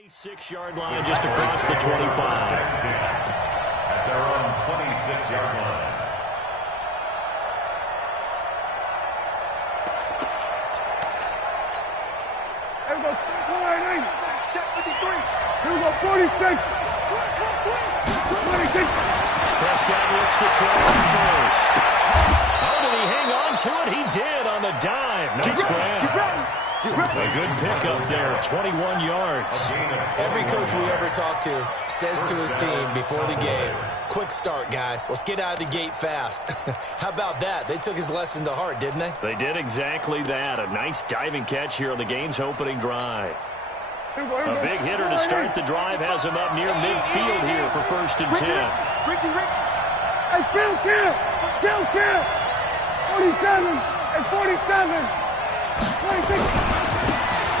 26-yard line just across the 25. At their own 26-yard line. Here we go, 53. Here we go, 46. 26. Prescott looks to throw on first. Oh, did he hang on to it? He did on the dive. Nice grab. A good pickup there, 21 yards. Every coach we ever talk to says to his team before the game, quick start, guys. Let's get out of the gate fast. How about that? They took his lesson to heart, didn't they? They did exactly that. A nice diving catch here on the game's opening drive. A big hitter to start the drive has him up near midfield here for 1st and 10. Ricky. Hey, kill. 47 and 47. 26.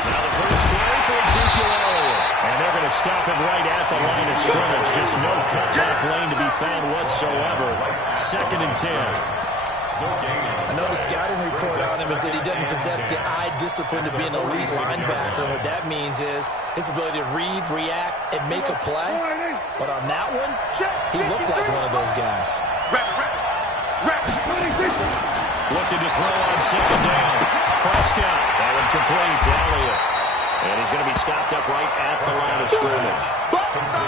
Now the first carry for Ezekiel Elliott. And they're going to stop him right at the line of scrimmage. Just no cutback lane to be found whatsoever. 2nd and 10. I know the scouting report on him is that he doesn't possess the eye discipline to be an elite linebacker. What that means is his ability to read, react, and make a play. But on that one, he looked like one of those guys. Looking to throw on 2nd down. Prescott, that one complete to Elliott. And he's going to be stopped up right at the line of scrimmage.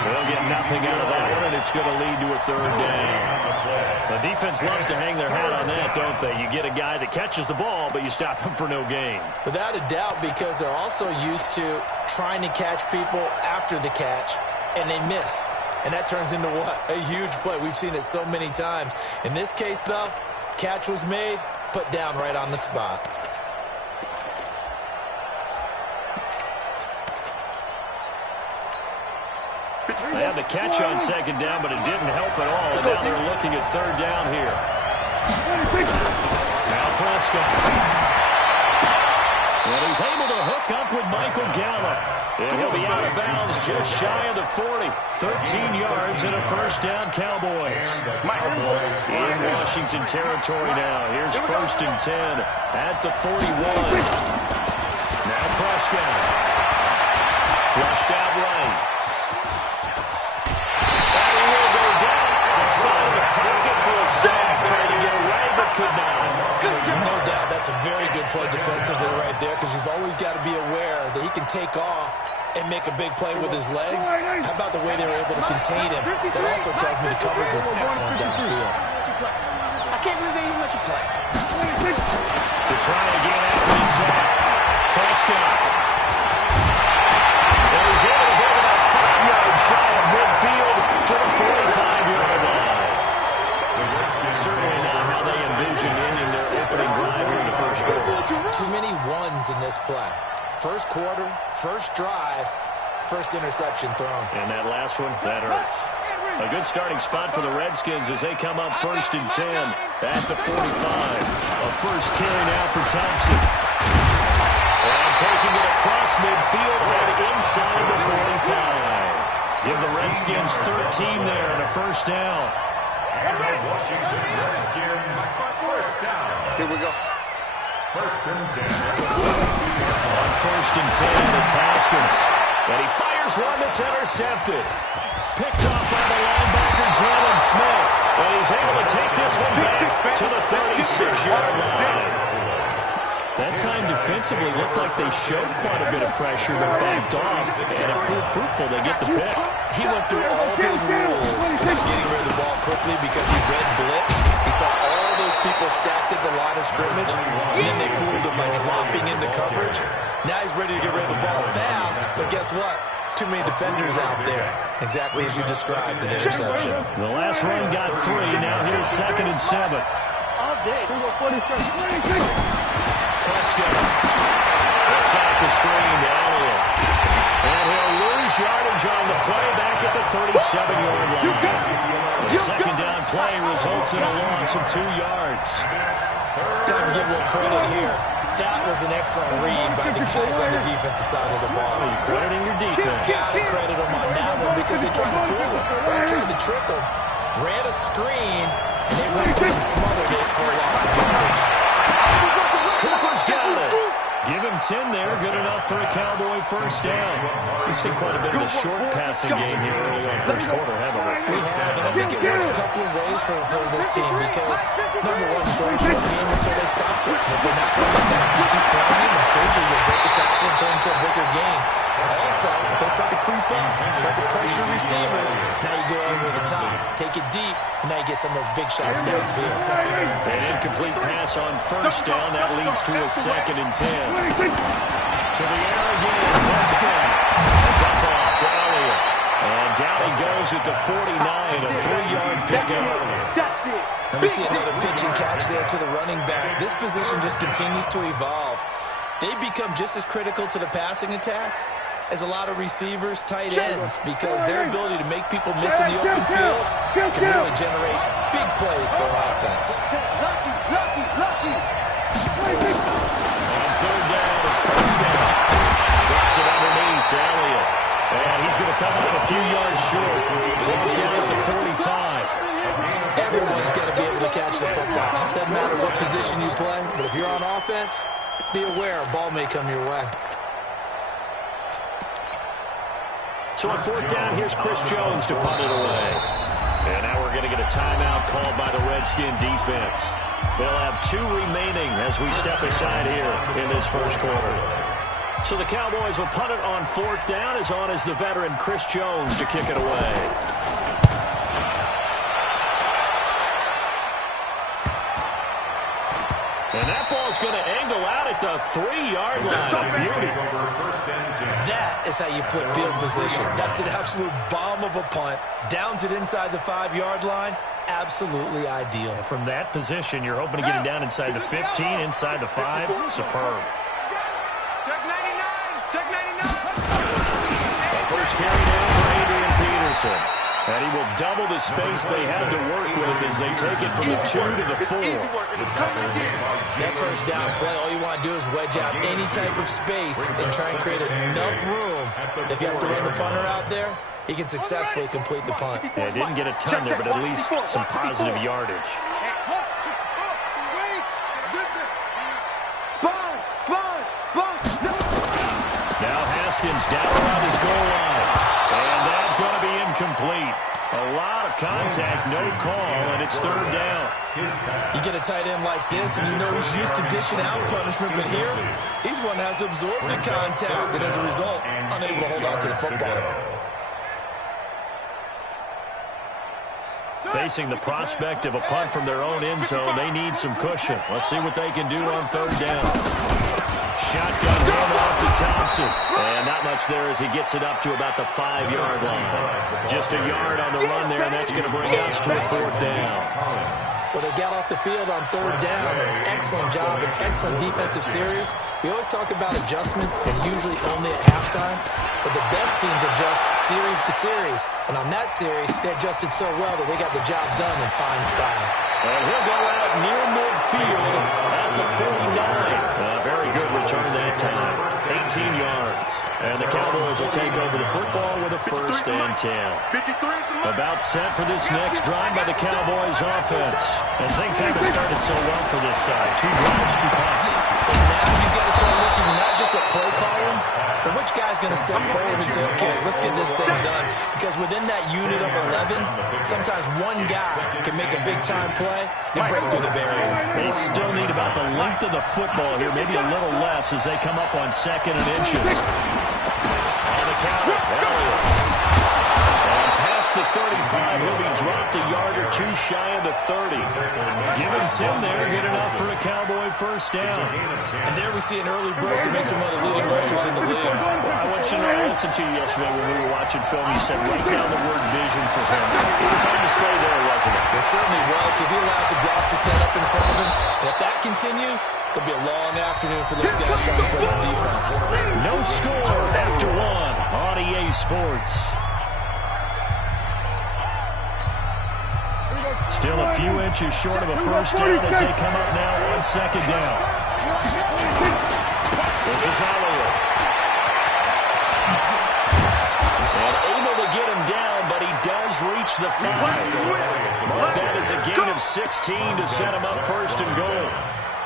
They'll get nothing out of that one, and it's going to lead to a 3rd down. The defense loves to hang their hat on that, don't they? You get a guy that catches the ball, but you stop him for no gain. Without a doubt, because they're also used to trying to catch people after the catch, and they miss. And that turns into what? A huge play. We've seen it so many times. In this case, though, catch was made, put down right on the spot. They had the catch on 2nd down, but it didn't help at all. Now they're looking at 3rd down here. Now Prescott. And he's able to hook up with Michael Gallup. And he'll be out of bounds just shy of the 40. 13 yards and a 1st down, Cowboys. In Washington territory now. Here's 1st and 10 at the 41. Now Prescott. Flushed out right. No doubt that's a very good play defensively right there, because you've always got to be aware that he can take off and make a big play with his legs. How about the way they were able to contain him? That also tells me the coverage was excellent downfield. I can't believe they even let you play. To try again after the sack. Prescott. And he's able to get about 5 yards shy of midfield to the 45-yard line. Certainly not how they envisioned ending their opening drive here in the 1st quarter. Too many ones in this play. 1st quarter, 1st drive, 1st interception thrown. And that last one, that hurts. A good starting spot for the Redskins as they come up 1st and 10 at the 45. A 1st carry now for Thompson. And taking it across midfield and inside the 45. Give the Redskins 13 there and a 1st down. Washington Redskins, 1st down. Here we go. 1st and 10. On 1st and 10, it's Haskins. And he fires one that's intercepted. Picked off by the linebacker, Jalen Smith. And he's able to take this one back to the 36-yard line. That time defensively looked like they showed quite a bit of pressure, but backed off, and it proved fruitful. They get the pick. He went through all those rules about getting rid of the ball quickly because he read blitz. He saw all those people stacked at the line of scrimmage, and then they fooled him by dropping into coverage. Now he's ready to get rid of the ball fast, but guess what? Too many defenders out there. Exactly as you described, an interception. The last run got 3. Now here's 2nd and 7. All day. Prescott. That's off the screen to Elliott. And he'll lose yardage on the play back at the 37-yard line. The 2nd down play results in a loss of 2 yards. Time to give a little credit here. That was an excellent read by the guys on the defensive side of the ball. You're crediting your defense. Got to credit them on that one because they tried to fool him. Right? Tried to trick him. Ran a screen, and they went and smothered it for a loss of yardage. Cooper's got it. Give him 10 10 there, good enough for a Cowboy first down. We've seen quite a bit of the short passing game here early on first quarter, haven't we? We have, and I think it works a couple of ways for this team because, number one, you throw a short game until they stop it. If they're not going to stop, you keep playing, and occasionally you'll break a tackle and turn into a bigger game. Also, if they start to creep up, start to pressure receivers, now you go over the top, take it deep, and now you get some of those big shots downfield. An incomplete pass on first down. That leads to a 2nd and 10. To the air again. Prescott. Dump off Dahlia. And down he goes at the 49. A 3-yard pickup. Let me see another pitch and catch there to the running back. This position just continues to evolve. They become just as critical to the passing attack as a lot of receivers, tight ends, because their ability to make people miss in the open field can really generate big plays for an offense. On third down, it's first down. Drops it underneath, Dahlia. And he's going to come out a few yards short. Brought down at the 45. Everyone's got to be able to catch the football. Doesn't matter what position you play, but if you're on offense, be aware a ball may come your way. So on fourth down, here's Chris Jones to punt it away. And now we're going to get a timeout called by the Redskin defense. They'll have 2 remaining as we step aside here in this first quarter. So the Cowboys will punt it on fourth down. As on is the veteran Chris Jones to kick it away. And that ball's going to angle out at the 3-yard line. Beauty. That is how you flip field position. That's an absolute bomb of a punt. Downs it inside the 5-yard line. Absolutely ideal. From that position, you're hoping to get it down inside the 15, inside the 5. Superb. Check 99. Check 99. The first carry down for Adrian Peterson. And he will double the space they had to work with as they take it from the 2 to the 4. That first down play, all you want to do is wedge out any type of space and try and create enough room. If you have to run the punter out there, he can successfully complete the punt. Yeah, didn't get a ton there, but at least some positive yardage. Now Haskins down around his goal line. And that's going to be incomplete. A lot of contact, no call, and it's third down. You get a tight end like this, and you know he's used to dishing out punishment, but here, he's one that has to absorb the contact, and as a result, unable to hold on to the football. Facing the prospect of a punt from their own end zone, they need some cushion. Let's see what they can do on third down. Shotgun run off to Thompson. And not much there as he gets it up to about the 5-yard line. Just a yard on the run there, and that's going to bring us to a fourth down. Well, they got off the field on third down. Excellent job, an excellent defensive series. We always talk about adjustments and usually only at halftime. But the best teams adjust series to series. And on that series, they adjusted so well that they got the job done in fine style. And he'll go out near midfield at the 49. Very good return that time. 18 yards. And the Cowboys will take over the football with a 1st and 10. About set for this next drive by the Cowboys offense. And things haven't started so well for this side. 2 drives, 2 punts. So now you've got to start looking not just at play calling, but which guy's going to step forward and say, okay, let's get this thing done. Because within that unit of 11, sometimes one guy can make a big-time play and break through the barrier. They still need about the length of the football here, maybe a little less as they come up on 2nd and inches. On the counter, Elliott. And past the 35, he'll be dropped a yard or 2 shy of the 30. Give him 10 there, good enough for a Cowboy first down. And there we see an early burst that makes him one of the leading rushers in the league. Well, I want you to know, I listened to you yesterday when we were watching film. You said right down the word vision for him. It was on display there, wasn't it? It certainly was, because he allows the blocks to set up in front of him. And if that continues, it'll be a long afternoon for those guys trying to play some defense. No score after 1 on EA Sports. Still a few inches short of a first down as they come up now on 2nd down. This is Elliott. And able to get him down, but he does reach the 5. Mark that as a gain of 16 to set him up 1st and goal.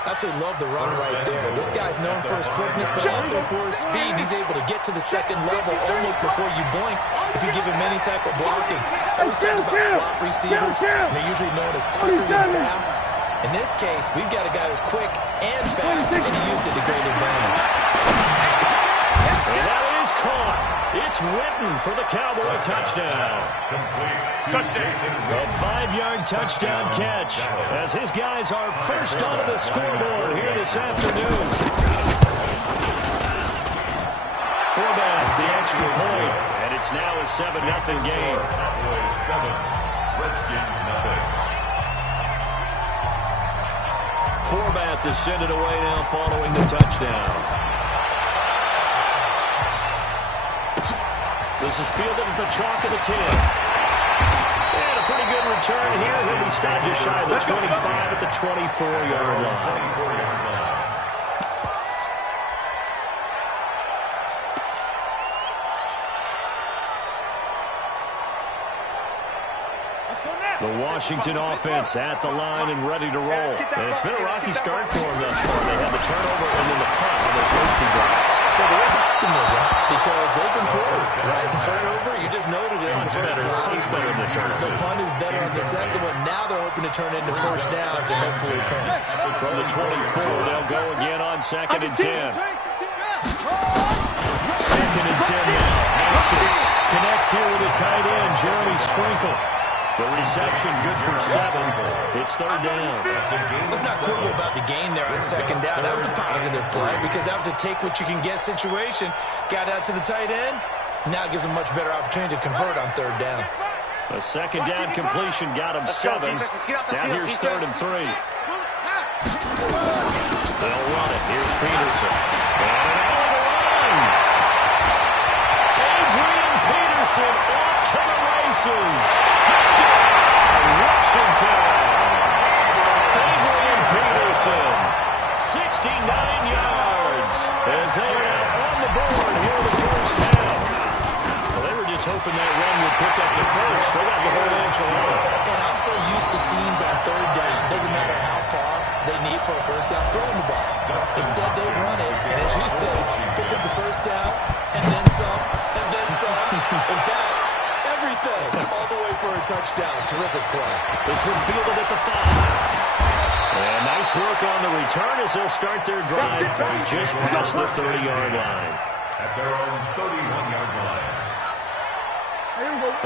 Absolutely love the run right there. This guy's known for his quickness, but also for his speed. He's able to get to the second level almost before you blink if you give him any type of blocking. I always talk about slot receivers, and they're usually known as quicker than fast. In this case, we've got a guy who's quick and fast, and he used it to great advantage. And that is caught. It's Witten for the Cowboy touchdown. A 5-yard touchdown catch as his guys are first onto the scoreboard here this afternoon. Forbath, the extra point, and it's now a 7-0 game. Cowboys 7, Redskins 0. Forbath to send it away now following the touchdown. This is fielded at the chalk of the 10. And a pretty good return here. He'll be stopped just shy of the 25 at the 24-yard line. The Washington offense at the line and ready to roll. And it's been a rocky start for them thus far. They had the turnover and then the punt on those first 2 drives. So there is optimism because they've improved, right? And turnover, you just noted it. Punt's better. Punt's better than the turnover. The punt is better on the second one. Now they're hoping to turn it into first downs and hopefully punts. From the 24, they'll go again on 2nd and 10. 2nd and 10 now. Haskins connects here with a tight end, Jeremy Sprinkle. The reception good for 7. It's 3rd down. Let's not quibble about the gain there on 2nd down. That was a positive play because that was a take-what-you-can-get situation. Got out to the tight end. Now it gives them much better opportunity to convert on 3rd down. A 2nd down completion got him 7. Now here's 3rd and 3. They'll run it. Here's Peterson. And on the run. Adrian Peterson off to the races. Washington. Adrian Peterson, 69 yards as they are now on the board here in the first half. Well, they were just hoping that run would pick up the first. They got the whole enchilada. And I'm so used to teams on 3rd down. Doesn't matter how far they need for a first down, throwing the ball. Instead, they run it, and as you said, pick up the first down, and then some, and then some. In fact, everything all the way for a touchdown. Terrific play. This one fielded at the 5. And nice work on the return as they'll start their drive just past the 30-yard line. At their own 31-yard line.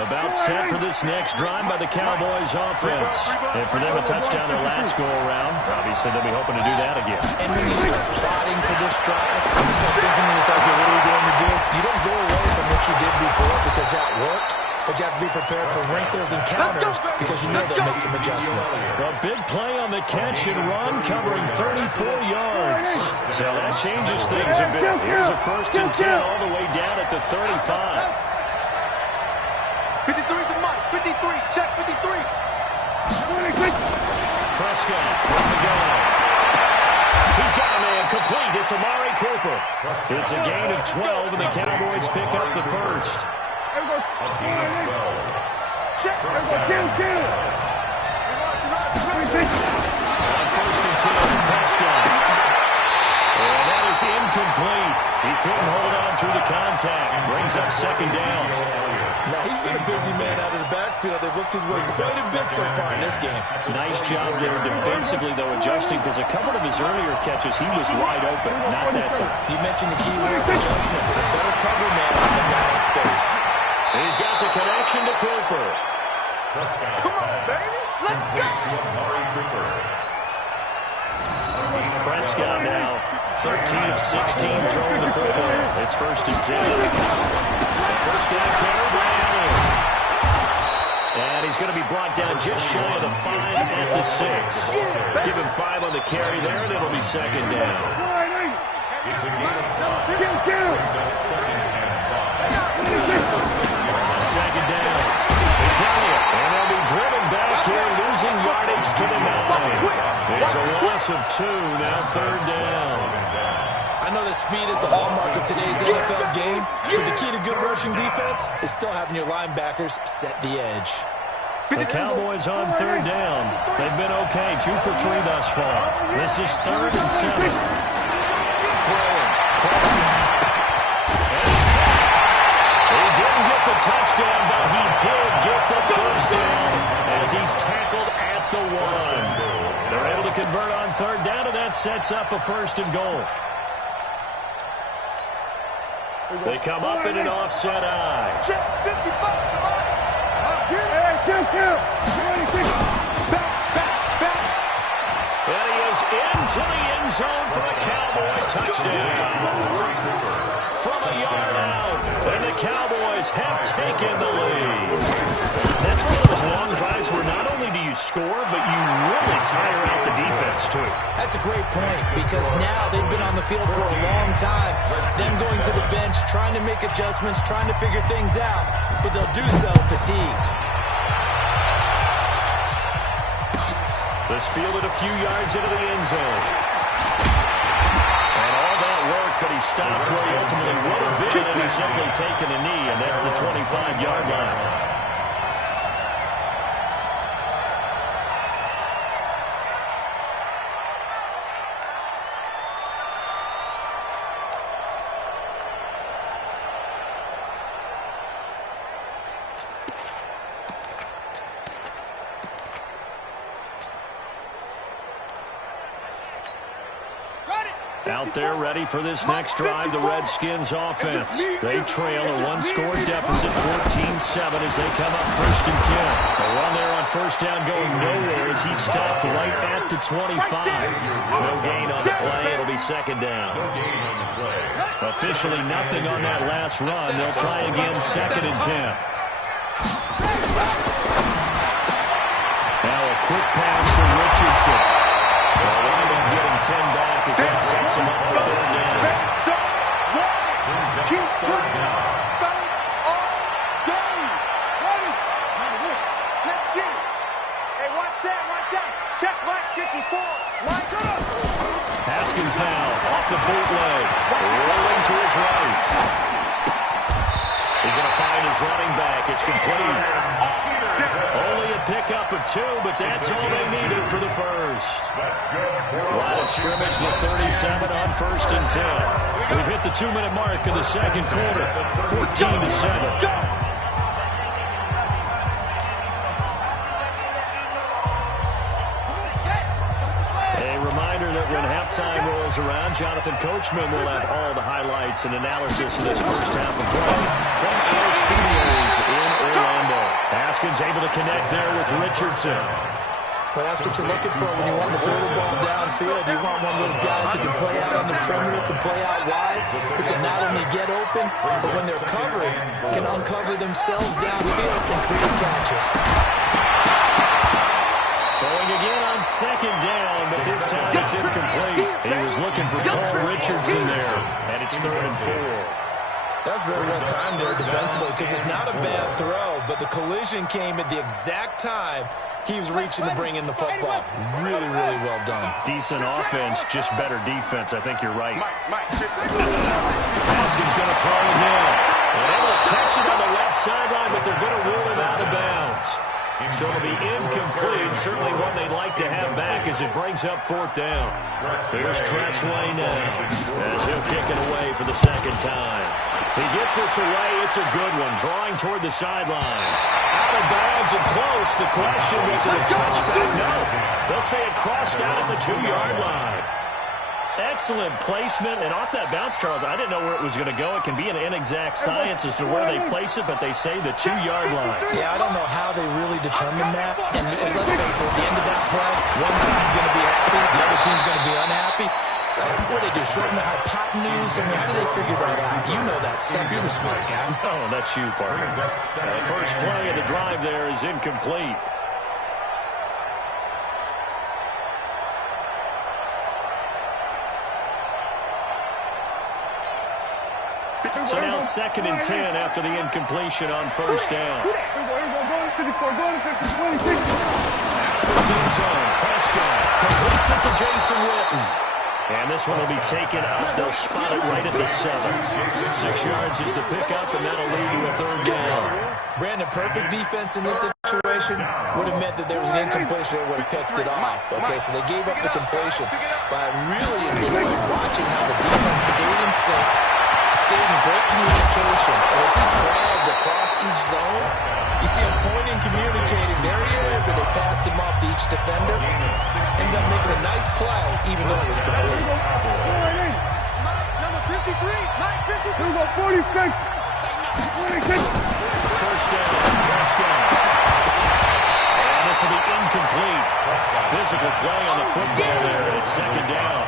About set for this next drive by the Cowboys offense. And for them a touchdown their last go-around. Obviously, they'll be hoping to do that again. And when you start plotting for this drive, when you start thinking to yourself, what are we going to do? You don't go away from what you did before because that worked. But you have to be prepared for wrinkles and counters because you know they'll make some adjustments. A big play on the catch and run covering 34 yards. So that changes things a bit. Here's a 1st and 10 all the way down at the 35. 53 to Mike. 53. Check 53. Prescott from the gun. He's got a man complete. It's Amari Cooper. It's a gain of 12, and the Cowboys pick up the first. Check. On 1st and 10, Prescott. And that is incomplete. He couldn't hold on through the contact. Brings up 2nd down. Now, he's been a busy man out of the backfield. They've looked his way quite a bit so far in this game. Nice job there defensively, though, adjusting, because a couple of his earlier catches, he was wide open. Not that time. You mentioned the key word, adjustment. A better cover man on the guy in space. He's got the connection to Cooper. Come on, baby. Let's go. Prescott now 13 of 16 throwing the football. It's 1st and 10. First down carry by Allen. And he's going to be brought down just shy of the 5 at the 6. Give him 5 on the carry there, and it'll be 2nd down. It's a gain of 5. Brings up 2nd and 5. 2nd down. It's Elliott. And they'll be driven back here, losing yardage to the 9. It's a loss of 2, now 3rd down. I know that speed is the hallmark of today's NFL game, but the key to good rushing defense is still having your linebackers set the edge. The Cowboys on third down. They've been okay, 2 for 3 thus far. This is 3rd and 7. Throwing. Prescott. He didn't get the touchdown, but he did get the first down as he's tackled at the 1. They're able to convert on third down, and that sets up a 1st and goal. They come up in an offset eye. Check 55. And he is into the end zone for a Cowboy touchdown. From a yard out, and the Cowboys have taken the lead. That's one of those long drives where not only do you score, but you really tire out the defense, too. That's a great point, because now they've been on the field for a long time. Them going to the bench, trying to make adjustments, trying to figure things out, but they'll do so fatigued. This fielded a few yards into the end zone. And all that work, but he stopped where he ultimately would have been, and he's simply taken a knee, and that's the 25-yard line. Out there ready for this next drive, the Redskins offense. They trail a 1-score deficit, 14-7 as they come up 1st and 10. A run there on 1st down going nowhere as he stopped right at the 25. No gain on the play. It'll be 2nd down. Officially nothing on that last run. They'll try again 2nd and 10. Now a quick pass to Richardson. They'll wind up getting 10 back as that sets him up for 3rd down. Keep pushing. Bounce all day. Ready? Let's get it. Hey, watch that, watch that. Check Mike 54. Mike up. Haskins now off the bootleg. Rolling to his right. He's going to find his running back. It's complete. Only a pickup of 2, but that's all they needed for the first. Line of scrimmage, the 37 on 1st and 10. We've hit the 2-minute mark in the 2nd quarter. 14-7. When halftime rolls around, Jonathan Coachman will have all the highlights and analysis of this first half of play from our studios in Orlando. Haskins able to connect there with Richardson. Well, that's what you're looking for when you want to throw the ball downfield. You want one of those guys who can play out on the perimeter, can play out wide, who can not only get open, but when they're covered, can uncover themselves downfield and create catches. Throwing again on 2nd down, but this time it's incomplete. He was looking for Paul Richardson there, and it's 3rd and 4. That's very well timed there defensively, because it's not a bad throw, but the collision came at the exact time he was reaching to bring in the football. Really, really well done. Decent offense, just better defense. I think you're right. Haskins going to throw it in. And able to catch it on the left sideline, but they're going to rule him out of bounds. So it'll be incomplete. Certainly one they'd like to have back as it brings up 4th down. Here's Tressway now as he'll kick it away for the 2nd time. He gets this away. It's a good one. Drawing toward the sidelines. Out of bounds and close. The question, was it a touchback? No. They'll say it crossed out at the 2-yard line. Excellent placement, and off that bounce, Charles, I didn't know where it was going to go. It can be an inexact science as to where they place it, but they say the 2-yard line. Yeah, I don't know how they really determined that. And let's face it, at the end of that play, one side's going to be happy, the other team's going to be unhappy. So what do they do, shorten the hypotenuse? I mean, how do they figure that out? You know that stuff. You're the smart guy. Oh, that's you, partner. The first play of the drive there is incomplete. So now 2nd and 10 after the incompletion on 1st down. Prescott completes it to Jason Witten. And this one will be taken out. They'll spot it right at the 7. 6 yards is the pickup, and that'll lead to a 3rd down. Brandon, perfect defense in this situation would have meant that there was an incompletion that would have picked it off. Okay, so they gave up the completion. But I really enjoyed watching how the defense stayed in sync, stayed in great communication. And as he dragged across each zone, you see him pointing, communicating. There he is, and they passed him off to each defender. Ended up making a nice play, even though it was complete. Number 53, Mike 53. 46. 1st down, Prescott. And this will be incomplete. Physical play on the football there, and it's 2nd down.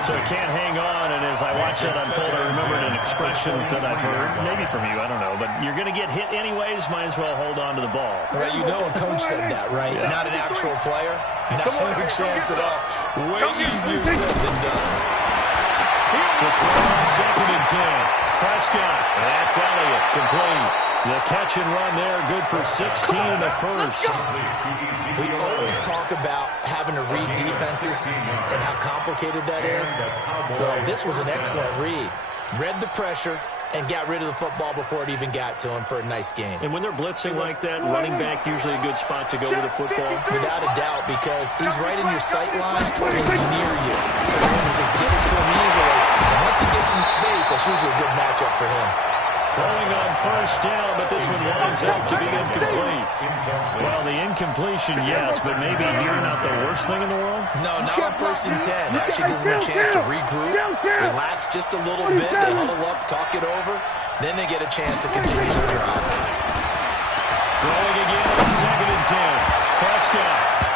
So he can't hang on, and as I watch that unfold, I remembered an expression that I've heard, maybe from you, I don't know, but you're going to get hit anyways, might as well hold on to the ball. Well, you know a coach said that, right? Yeah. Not an actual player. Not a chance at all. Way easier said than done. To throw on 2nd and 10. Prescott, that's Elliott, complete. The catch and run there, good for 16 and a 1st. We always talk about having to read defenses and how complicated that is. Well, this was an excellent read. Read the pressure and got rid of the football before it even got to him for a nice game. And when they're blitzing like that, running back usually a good spot to go with the football? Without a doubt, because he's right in your sight line or he's near you. So you're going to just get it to him easily. And once he gets in space, that's usually a good matchup for him. Throwing on 1st down, but this one lines up to be incomplete. Well, the incompletion, yes, but maybe here not the worst thing in the world? No, not on 1st and 10. Actually gives them a chance to regroup, relax just a little bit. They huddle up, talk it over. Then they get a chance to continue their drive. Throwing again on 2nd and 10. Prescott.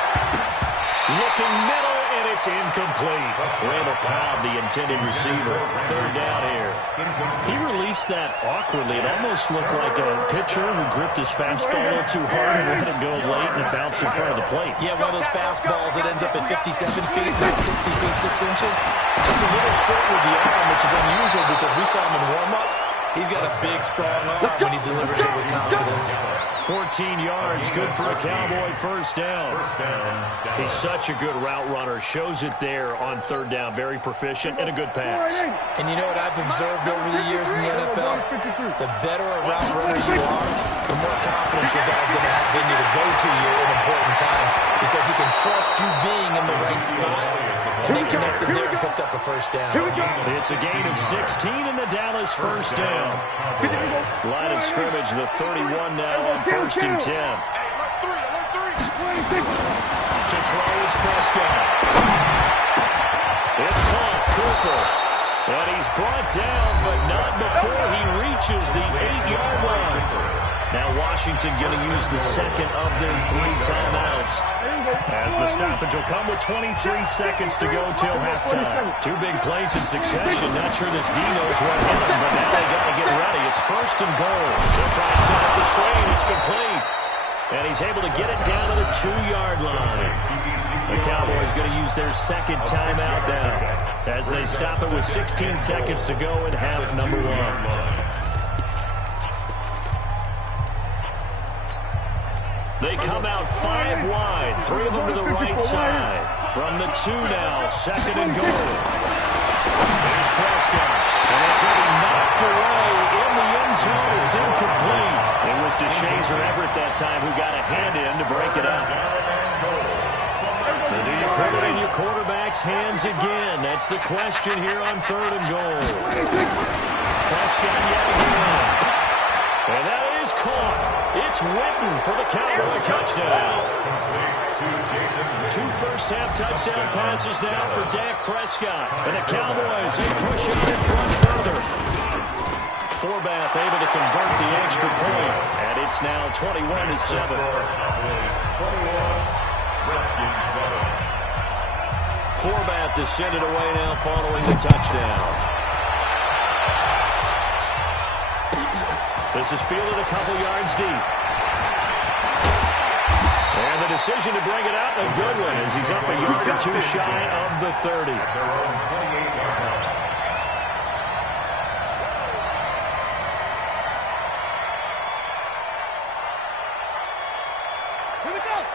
Looking middle, and it's incomplete. Randall Cobb, the intended receiver. 3rd down here. He released that awkwardly. It almost looked like a pitcher who gripped his fastball a little too hard and let it go late, and it bounced in front of the plate. Yeah, one of those fastballs that ends up at 57 feet, not 60 feet, 6 inches. Just a little short with the arm, which is unusual because we saw him in warm-ups. He's got a big, strong arm when he delivers it with confidence. 14 yards, good for a Cowboy 1st down. He's such a good route runner. Shows it there on 3rd down. Very proficient and a good pass. And you know what I've observed over the years in the NFL? The better a route runner you are, the more confidence your guy's going to have in you to go to you in important times because he can trust you being in the right spot. And they connected there and picked up a 1st down. It's a gain of 16 in the Dallas 1st down. Line of scrimmage, the 31 now on 1st and 10. To throw is Prescott. It's caught, Cooper. And he's brought down, but not before he reaches the 8-yard line. Now Washington going to use the 2nd of their 3 timeouts. As the stoppage will come with 23 seconds to go till halftime. 2 big plays in succession. Not sure this D knows what hit him, but now they got to get ready. It's 1st and goal. They'll try to set up the screen. It's complete. And he's able to get it down to the 2-yard line. The Cowboys going to use their 2nd timeout now as they stop it with 16 seconds to go in half number 1. They come out 5 wide, 3 of them to the right side. From the 2 now, 2nd and goal. Here's Prescott, and it's going to be knocked away in the end zone. It's incomplete. It was DeShazer Everett that time who got a hand in to break it up. So do you put it in your quarterback's hands again? That's the question here on 3rd and goal. Prescott yet again. And that is caught. It's Witten for the Cowboy touchdown. 2 first-half touchdown passes now for Dak Prescott. And the Cowboys, they push it in front further. Forbath able to convert the extra point. And it's now 21-7. Forbath to send it away now following the touchdown. This is fielded a couple yards deep. And the decision to bring it out, a good one, as he's up a yard or 2 shy of the 30.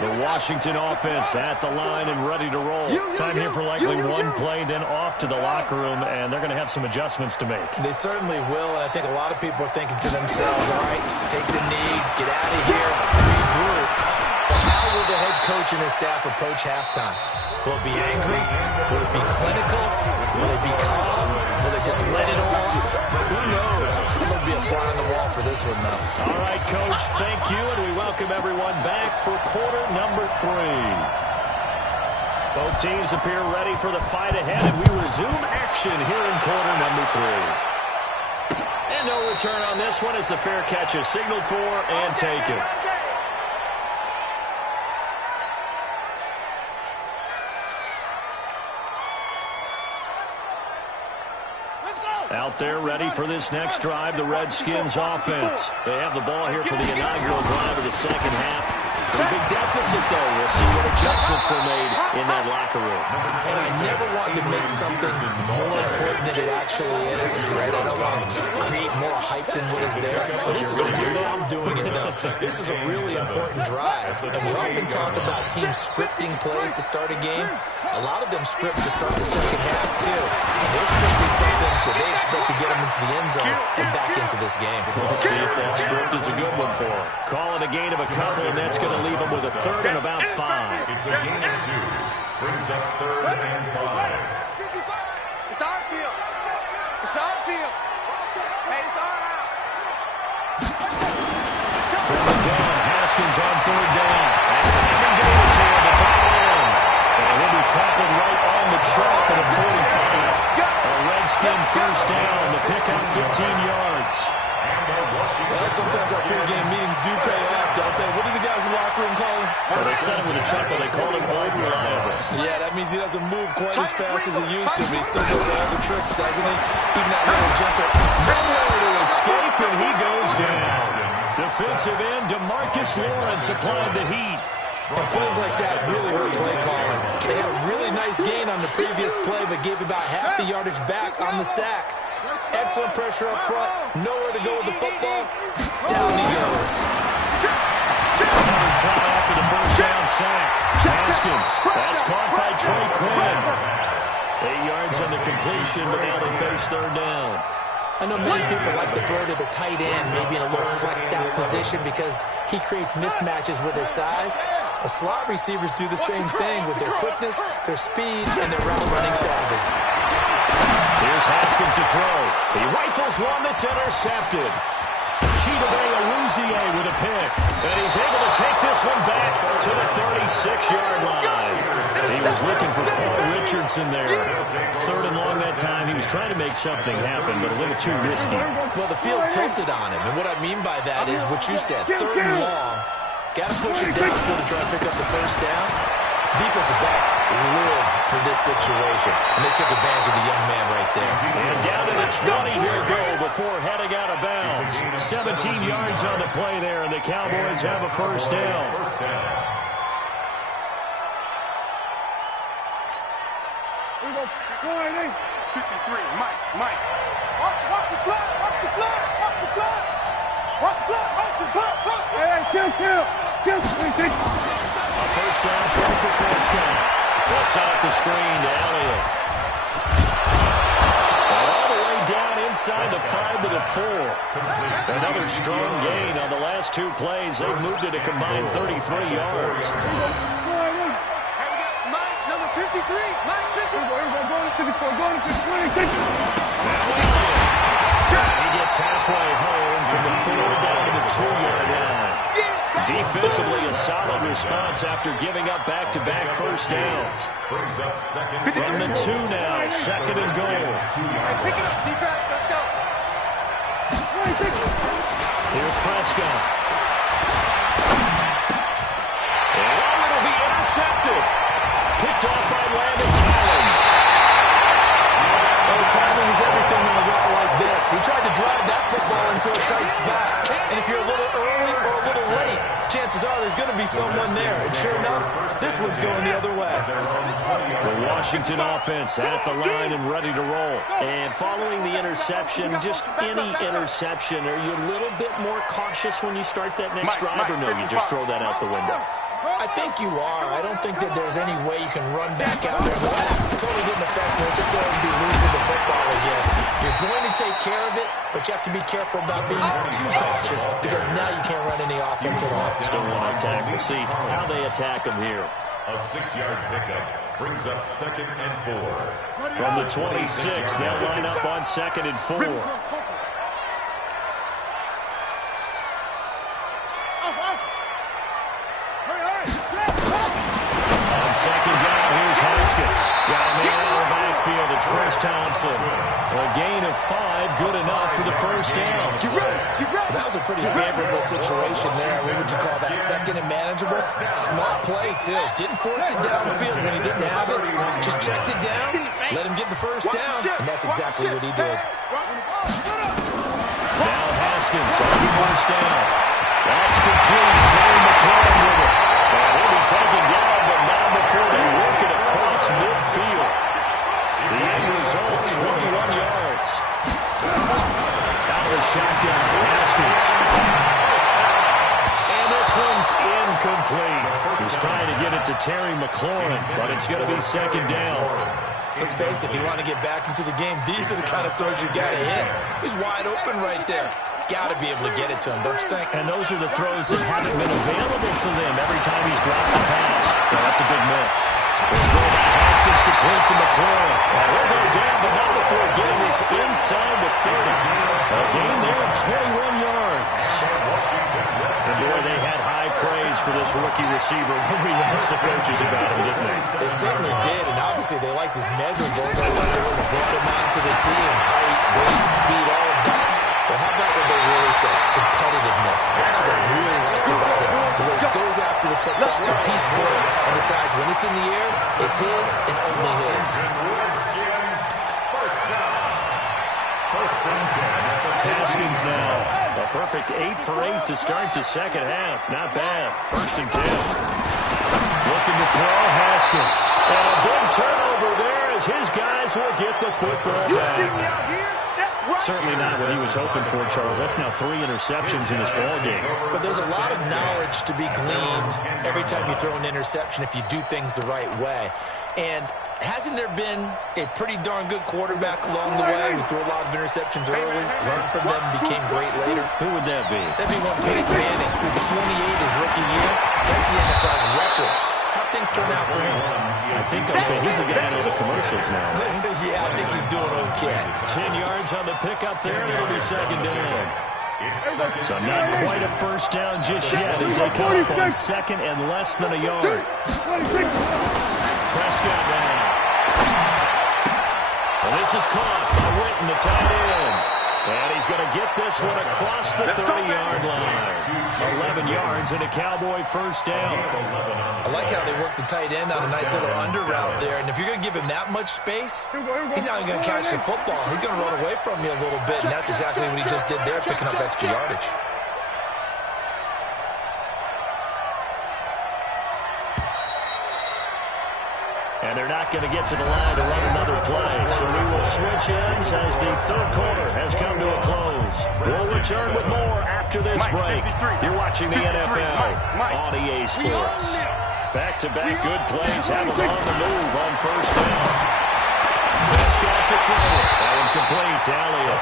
The Washington offense at the line and ready to roll. Time here for likely one play, then off to the locker room, and they're going to have some adjustments to make. They certainly will, and I think a lot of people are thinking to themselves, all right, take the knee, get out of here, regroup. But how will the head coach and his staff approach halftime? Will it be angry? Will it be clinical? Will it be calm? Will they just let it all out? Who knows? It'll be a fly on the wall for this one, though. All right, Coach, thank you, and we welcome everyone back for quarter number 3. Both teams appear ready for the fight ahead, and we resume action here in quarter number 3. And no return on this one as the fair catch is signaled for and taken. Out there ready for this next drive, the Redskins offense. They have the ball here for the inaugural drive of the second half. Pretty big deficit, though. We'll see what adjustments were made in that locker room. And I never wanted to make something more important than it actually is, right? I don't want to create more hype than what is there. But this is a weird way I'm doing it, though. This is a really important drive. And we often talk about teams scripting plays to start a game. A lot of them script to start the second half, too. And they're scripting something that they expect to get them into the end zone and back into this game. We'll see if that script is a good one for them. Call it a gain of a couple, and that's going to leave them with a third and about 5. It's a gain of 2. Brings up 3rd and 5. It's our field. It's our field. Hey, it's our house. From the gun, Haskins on 3rd down. And Evan Davis here at the top end. And he'll be tackled right on the track at a 45. A Redskin first down. The pickup 15 yards. Well, sometimes our pregame meetings do pay off, don't they? What do the guys in the locker room call him? Well, they said it with a chuckle. They called him old reliable. Yeah, that means he doesn't move quite as fast as he used to, but he still knows all the tricks, doesn't he? Even that little gentle. Nowhere to escape, and he goes down. Defensive end, DeMarcus Lawrence applied the heat. And plays like that really hurt play calling. They had a really nice gain on the previous play, but gave about half the yardage back on the sack. Excellent pressure up front. Nowhere to go with the football. Down he goes. Another try after the first down sack. Haskins. That's caught by Trey Quinn. 8 yards on the completion, but now they face 3rd down. I know many people like to throw to the tight end, maybe in a little flexed out position because he creates mismatches with his size. The slot receivers do the same thing with their quickness, their speed, and their route running savvy. Here's Haskins to throw. He rifles one that's intercepted. Cheetaway Awuzie with a pick. And he's able to take this one back to the 36-yard line. He was looking for Paul Richardson there. 3rd and long that time. He was trying to make something happen, but a little too risky. Well, the field tilted on him. And what I mean by that is what you said. 3rd and long. Got to push him downfield to try to pick up the first down. Defensive backs live for this situation. And they took advantage of the young man right there. And down to the 20 here go before heading out of bounds. 17 yards on the play there, and the Cowboys have a first down. Here we go. 53, Mike. Watch the blood, watch the blood, watch the blood. Watch the blood, watch the blood. Hey, kill. A first down throw for Prescott. They'll set up the screen to Elliott. All the way down inside the 5 to the 4. Another strong gain on the last 2 plays. They've moved it a combined 33 yards. Hey, we got Mike, number 53. Mike, 50. Going to 54. He gets halfway home from the 4 down to the 2-yard line. Defensively, a solid response after giving up back-to-back first downs. From the 2 now, 2nd and goal. Hey, pick it up, defense. Let's go. Here's Prescott. And it'll be intercepted. Picked off by Landon Collins. Oh, timing is everything in a route like this. He tried to drive that football into a tight spot. And if you're a little early or a little late, chances are there's going to be someone there. And sure enough, this one's going the other way. The Washington offense at the line and ready to roll. And following the interception, just any interception, are you a little bit more cautious when you start that next drive, or no, you just throw that out the window? I think you are. I don't think that there's any way you can run back out there and go, it totally didn't affect me. It's just going to be loose with the football again. You're going to take care of it, but you have to be careful about being too cautious because now you can't run any offense at all. Still want to attack. We'll see how they attack him here. A 6-yard pickup brings up 2nd and 4. From the 26, they'll line up on 2nd and 4. On 2nd down, here's Haskins. Got a man out of the backfield. It's Chris Thompson. A gain of 5, good enough for the first down. That was a pretty favorable situation there. What would you call that? 2nd and manageable? Smart play, too. Didn't force it downfield when he didn't have it. Just checked it down, let him get the first down, and that's exactly what he did. Now Haskins on the first down. That's complete. Terry McLaurin with it. He'll be taken down, but not before they work it across midfield. The end result, 21 yards. Out of the shotgun, Haskins. And this one's incomplete. He's trying to get it to Terry McLaurin, but it's going to be 2nd down. Let's face it, if you want to get back into the game, these are the kind of throws you got to hit. He's wide open right there. Got to be able to get it to him, don't you think? And those are the throws that haven't been available to them every time he's dropped the pass. Well, that's a big miss. Throw by Haskins complete to McLaurin. He'll go down, but not before getting this inside the 30. A gain there of 21 yards. And boy, they had high praise for this rookie receiver when we asked the coaches about him, didn't they? They certainly did, and obviously they liked his measurables. They brought him onto the team. Height, weight, speed, all of that. But how about what they really said? Competitiveness. That's what they really liked about him. The way he goes after the football, competes for it, and decides when it's in the air, it's his and only his. Haskins now. A perfect 8 for 8 to start the second half. Not bad. 1st and 10. Looking to throw, Haskins. And a big turnover there as his guys will get the football back. Certainly not what he was hoping for, Charles. That's now 3 interceptions in this ballgame. But there's a lot of knowledge to be gleaned every time you throw an interception if you do things the right way. And hasn't there been a pretty darn good quarterback along the way who threw a lot of interceptions early, learned from them, became great later? Who would that be? That'd be one Peyton Manning. Through 28 his rookie year. That's the NFL record. How things turn out for him? I think okay. He's a guy on the commercials now, right? Yeah, I think he's doing okay. 10 yards on the pickup there, and it'll be 2nd down. So not quite a first down just yet as they come up on 2nd and less than a yard. Prescott now. And this is caught by Witten, the tight end. And he's going to get this one across the 30-yard line. 11 yards and a Cowboy first down. I like how they work the tight end on a nice little under route there. And if you're going to give him that much space, he's not even going to catch the football. He's going to run away from you a little bit. And that's exactly what he just did there, picking up extra yardage. And they're not going to get to the line to run another play. So we will switch ends as the 3rd quarter has come to a close. We'll return with more after this break. You're watching the NFL on EA Sports. Back-to-back good plays have them on the move on first down. Prescott to throw it. That one complete to Elliott.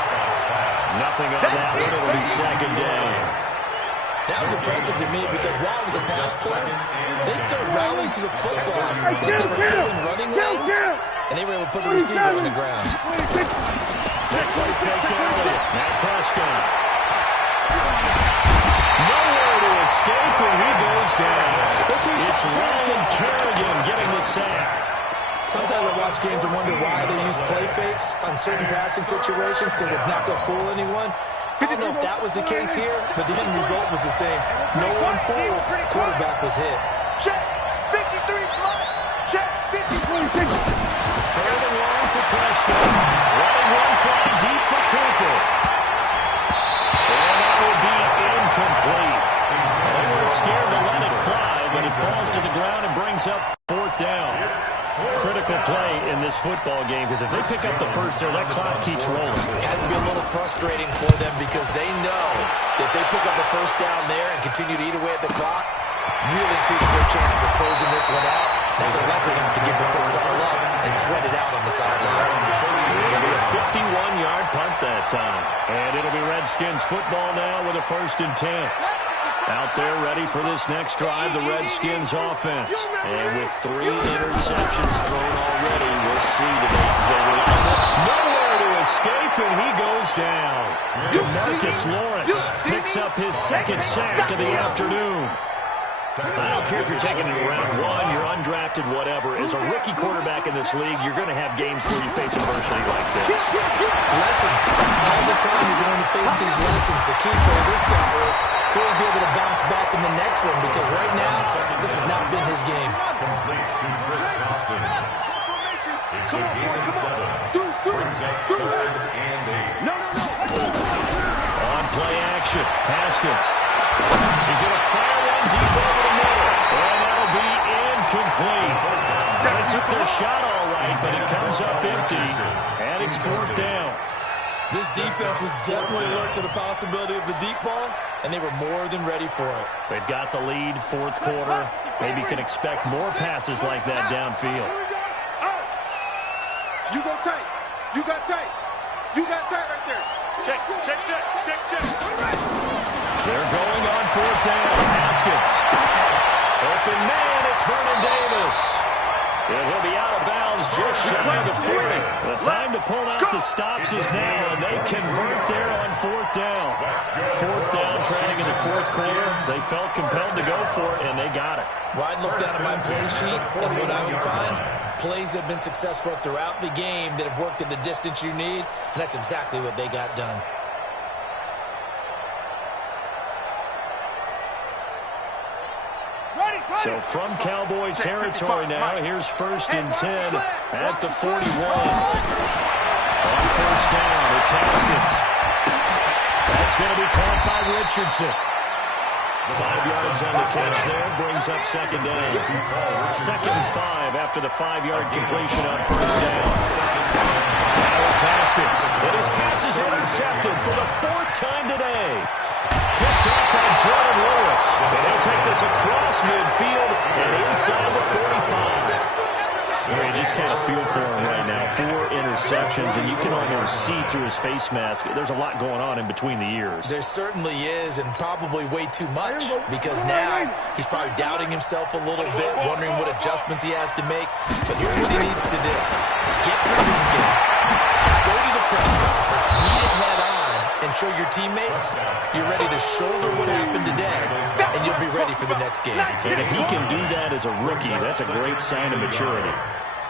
Nothing on that one. It'll be 2nd down. That was impressive to me because while it was a pass play, they still rallied to the football. Like they were filling running lanes, and they were able to put the receiver on the ground. Check play fake to Elliott. Now Prescott. Nowhere to escape when he goes down. It's Ryan Kerrigan getting the sack. Sometimes I watch games and wonder why they use play fakes on certain passing situations because it's not going to fool anyone. I don't know if that was the case here, but the end result was the same. No one fooled. The quarterback was hit. Check. 53 fly. Check. 53. 3rd and long for Prescott. Running one fly deep for Cooper. And that will be incomplete. They weren't scared to let it fly, but it falls to the ground and brings up 4th down. Critical play in this football game because if they pick up the first there, that clock keeps rolling. It has to be a little frustrating for them because they know that if they pick up a first down there and continue to eat away at the clock, really increases their chances of closing this one out. Now they're likely going to have to give the football up and sweat it out on the sideline. It'll be a 51-yard punt that time. And it'll be Redskins football now with a 1st and 10. Out there ready for this next drive, the Redskins offense. And with 3 interceptions thrown already, we'll see today. Nowhere to escape, and he goes down. DeMarcus Lawrence picks up his 2nd sack of the afternoon. I don't care if you're taking it in round 1, you're undrafted, whatever. As a rookie quarterback in this league, you're going to have games where you face adversity like this. Lessons. All the time you're going to face these lessons. The key for this guy is will he be able to bounce back in the next one? Because right now, this has not been his game. Complete to Chris Thompson. It's a game of 7. Brings up 3rd and 8. On play action, Haskins. He's going to fire one deep over the middle. And that'll be incomplete. They took their shot all right, but it comes up empty. And it's 4th down. This defense was definitely alert to the possibility of the deep ball, and they were more than ready for it. They've got the lead, 4th quarter. Maybe can expect more passes like that downfield. You go tight. You got tight. You got tight right there. Check. They're going on 4th down. Haskins. Open man, it's Vernon Davis. And he'll be out of bounds just shy of the 40. The time to pull out the stops is now, and they convert there on 4th down. 4th down, trailing in the 4th quarter. They felt compelled to go for it, and they got it. Well, I'd look down at my play sheet, and what I would find, plays have been successful throughout the game that have worked in the distance you need, and that's exactly what they got done. So from Cowboy territory now, here's 1st and 10 at the 41. On 1st down, it's Haskins. That's going to be caught by Richardson. 5 yards on the catch there, brings up 2nd down. 2nd and 5 after the 5-yard completion on 1st down. Now it's Haskins. And his pass is intercepted for the 4th time today. Picked up by Jordan Lewis. And he'll take this across midfield and inside the 45. You just kind of feel for him right now. 4 interceptions, and you can almost see through his face mask. There's a lot going on in between the ears. There certainly is, and probably way too much, because now he's probably doubting himself a little bit, wondering what adjustments he has to make. But here's what he needs to do. Get through this game. Go to the press conference, meet it head on, and show your teammates you're ready to shoulder what happened today, and you'll be ready for the next game. And if he can do that as a rookie, that's a great sign of maturity.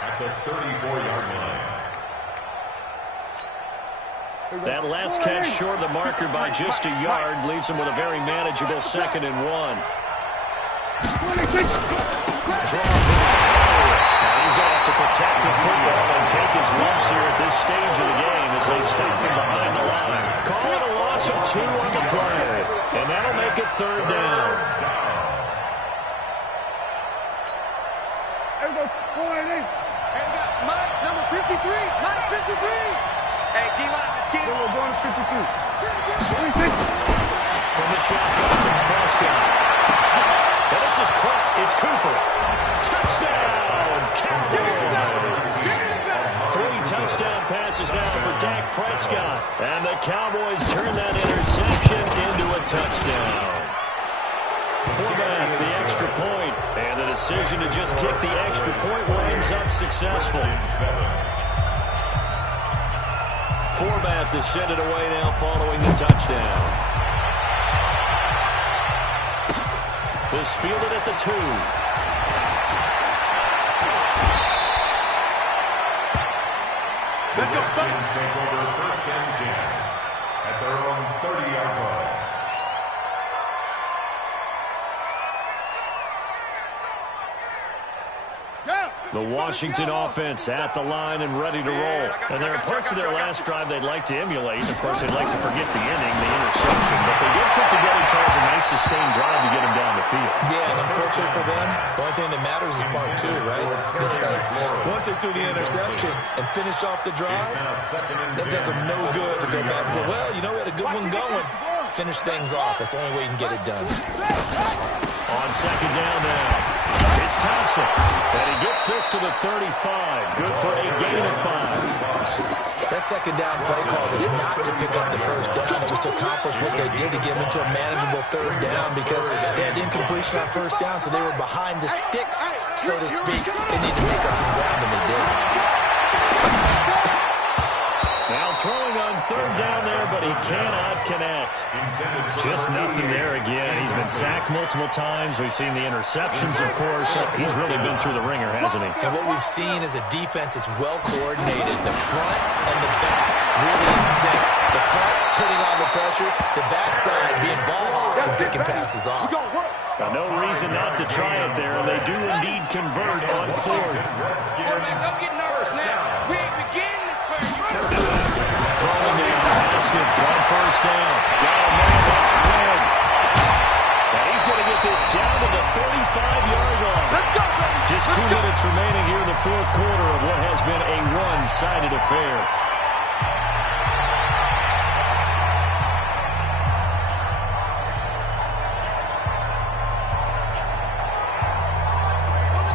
At the 34-yard line. That last catch short of the marker by just a yard leaves him with a very manageable 2nd and 1. Draw. He's going to have to protect the football and take his lumps here at this stage of the game as they stop him behind the line. Call it a loss of 2 on the play, and that'll make it 3rd down. Mike, number 53. Mike, 53. Hey, D-line, let's get it. We're going to 52. From the shotgun, it's Prescott. And this is caught. It's Cooper. Touchdown, Cowboys. 3 touchdown passes now for Dak Prescott. And the Cowboys turn that interception into a touchdown. Forbath, the extra point, and the decision to just kick the extra point winds up successful. Forbath to send it away now following the touchdown. This fielded at the 2. Let's go. Redskins take over 1st and 10 at their own 30-yard line. The Washington offense at the line and ready to roll. And there are parts of their last drive they'd like to emulate. Of course, they'd like to forget the ending, the interception. But they did put together, Charles, a nice sustained drive to get him down the field. Yeah, and unfortunately for them, the only thing that matters is part 2, right? Because once they threw the interception and finished off the drive, that does them no good to go back and say, well, you know, we had a good one going. finish things off. That's the only way you can get it done. On second down now, it's Thompson. And he gets this to the 35. Good for a gain of 5. That second down play call was not to pick up the first down. It was to accomplish what they did to get them into a manageable third down because they had incompletion on first down, so they were behind the sticks, so to speak. They needed to make up some ground, and they did. Now throwing on third down there, but he cannot connect. Just nothing there again. He's been sacked multiple times. We've seen the interceptions, of course. He's really been through the ringer, hasn't he? And what we've seen is a defense that's well coordinated. The front and the back really in sync. The front putting on the pressure, the backside being ball hawks and picking passes off. No reason not to try it there, and they do indeed convert on fourth. Don't get nervous now. We ain't beginning this first. Throwing down Haskins on first down. Got a man, that's Quinn. And he's going to get this down to the 35-yard line. Let's go, baby. Just 2 minutes remaining here in the fourth quarter of what has been a one-sided affair.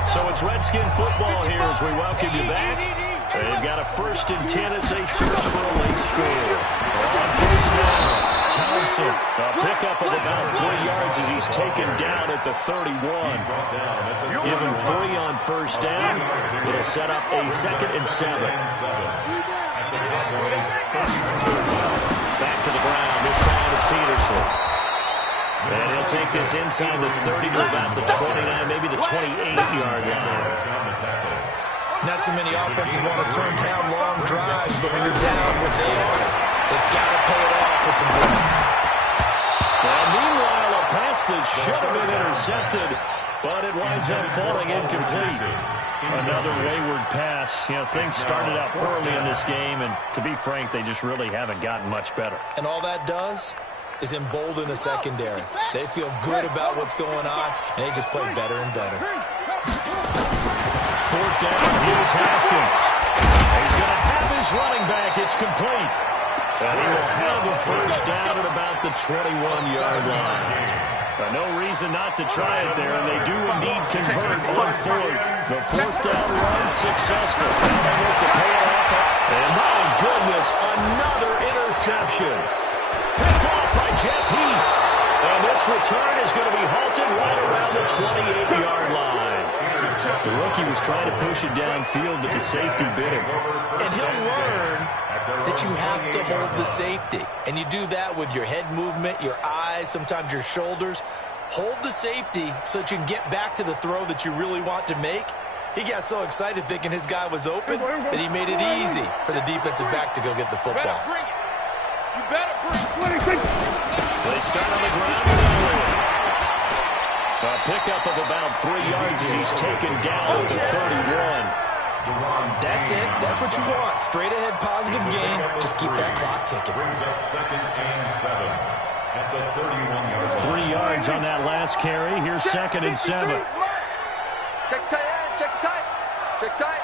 So it's Redskin football here as we welcome you back. They've got a 1st and 10 as they search for a late score. On first down, Thompson, a pickup of about 3 yards as he's taken down at the 31. Give him 3 on first down. It'll set up a 2nd and 7. Back to the ground. This time it's Peterson. And he'll take this inside the 30 to about the 29, maybe the 28-yard line. Not too many offenses want to turn down long drives, but when you're down what they are, they've got to pay it off with some points. Well, meanwhile, a pass that should have been intercepted, but it winds up falling incomplete. Another wayward pass. You know, things started out poorly in this game, and to be frank, they just really haven't gotten much better. And all that does is embolden the secondary. They feel good about what's going on, and they just play better and better. Fourth down, here's Haskins. He's going to have his running back. It's complete. And he will have a first down at about the 21-yard line. No reason not to try it there, and they do indeed convert on fourth. The fourth down run successful. Now they look to pay it off. And my goodness, another interception. Picked off by Jeff Heath. And this return is going to be halted right around the 28-yard line. The rookie was trying to push it downfield, but the safety bit him. And he'll learn that you have to hold the safety. And you do that with your head movement, your eyes, sometimes your shoulders. Hold the safety so that you can get back to the throw that you really want to make. He got so excited thinking his guy was open that he made it easy for the defensive back to go get the football. You better bring it. They start on the ground. A pickup of about 3 yards as he's taken down at the 31. That's it. That's what you want. Straight ahead positive gain. Just keep that clock ticking. Brings up 2nd and 7 at the 31-yard line. 3 yards on that last carry. Here's 2nd and 7. Check tight, check tight, check tight.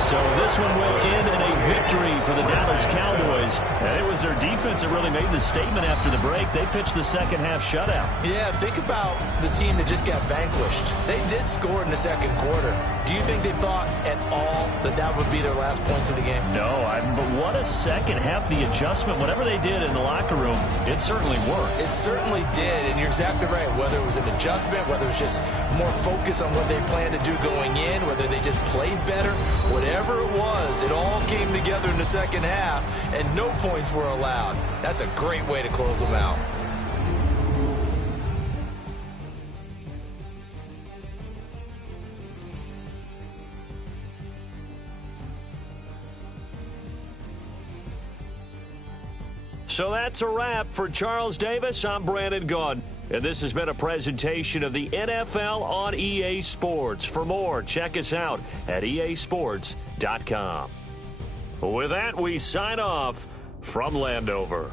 So this one will end in a victory for the Dallas Cowboys. And it was their defense that really made the statement after the break. They pitched the second half shutout. Yeah, think about the team that just got vanquished. They did score in the second quarter. Do you think they thought at all that that would be their last points of the game? No, but what a second half. The adjustment, whatever they did in the locker room, it certainly worked. It certainly did, and you're exactly right. Whether it was an adjustment, whether it was just more focus on what they planned to do going in, whether they just played better, whatever it was, it all came together in the second half, and no points were allowed. That's a great way to close them out. So that's a wrap for Charles Davis. I'm Brandon Gaudin, and this has been a presentation of the NFL on EA Sports. For more, check us out at easports.com. With that, we sign off from Landover.